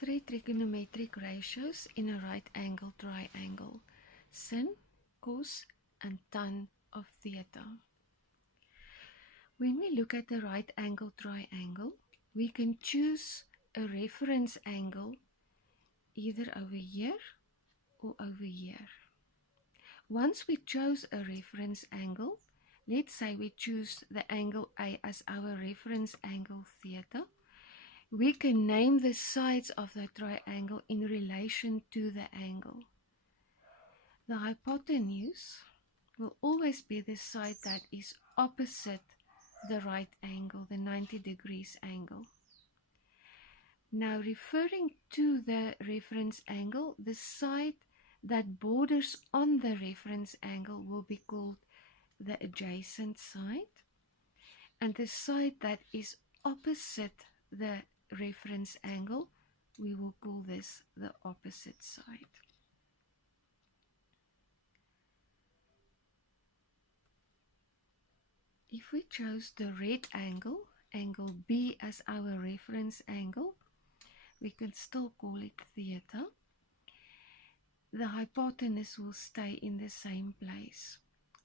Three trigonometric ratios in a right angle triangle: sin, cos, and tan of theta. When we look at the right angle triangle, we can choose a reference angle either over here or over here. Once we chose a reference angle, let's say we choose the angle A as our reference angle theta, we can name the sides of the triangle in relation to the angle. The hypotenuse will always be the side that is opposite the right angle, the 90 degrees angle. Now, referring to the reference angle, the side that borders on the reference angle will be called the adjacent side, and the side that is opposite the reference angle, we will call this the opposite side. If we chose the red angle, angle B, as our reference angle, we can still call it theta. The hypotenuse will stay in the same place.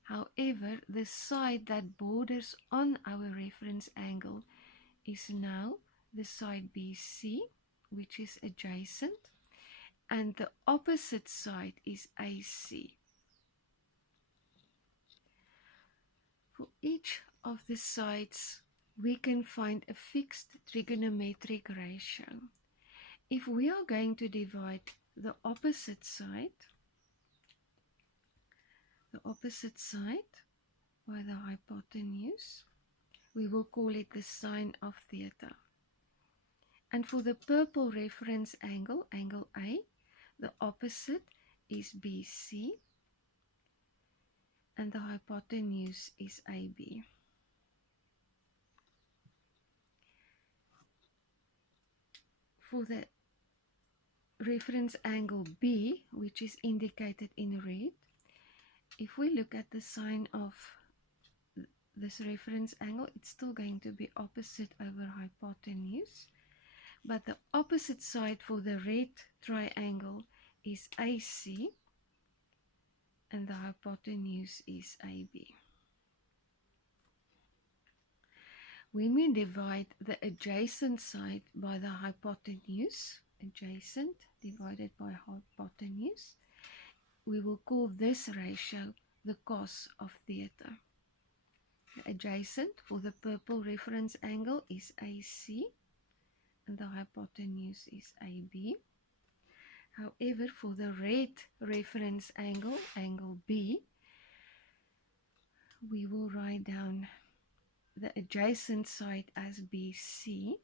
However, the side that borders on our reference angle is now the side BC, which is adjacent, and the opposite side is AC. For each of the sides, we can find a fixed trigonometric ratio. If we are going to divide the opposite side by the hypotenuse, we will call it the sine of theta. And for the purple reference angle, angle A, the opposite is BC, and the hypotenuse is AB. For the reference angle B, which is indicated in red, if we look at the sine of this reference angle, it's still going to be opposite over hypotenuse, but the opposite side for the red triangle is AC, and the hypotenuse is AB. When we divide the adjacent side by the hypotenuse, adjacent divided by hypotenuse, we will call this ratio the cos of theta. The adjacent for the purple reference angle is AC, and the hypotenuse is AB. However, for the red reference angle, angle B, we will write down the adjacent side as BC,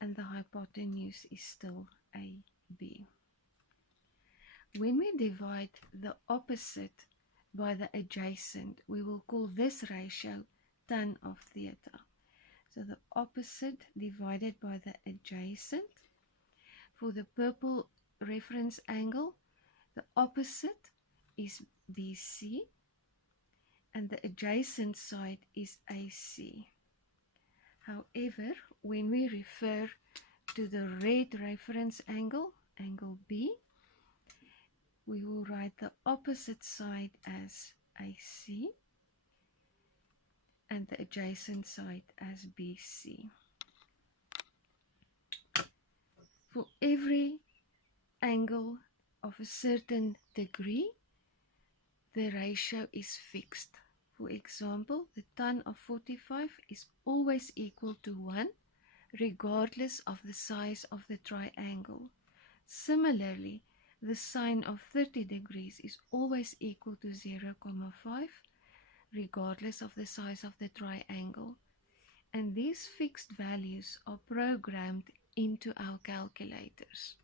and the hypotenuse is still AB. When we divide the opposite by the adjacent, we will call this ratio tan of theta. So the opposite divided by the adjacent. For the purple reference angle, the opposite is BC, and the adjacent side is AC. However, when we refer to the red reference angle, angle B, we will write the opposite side as AC and the adjacent side as BC. For every angle of a certain degree, the ratio is fixed. For example, the tan of 45 is always equal to 1, regardless of the size of the triangle. Similarly, the sine of 30 degrees is always equal to 0,5, regardless of the size of the triangle. And these fixed values are programmed into our calculators.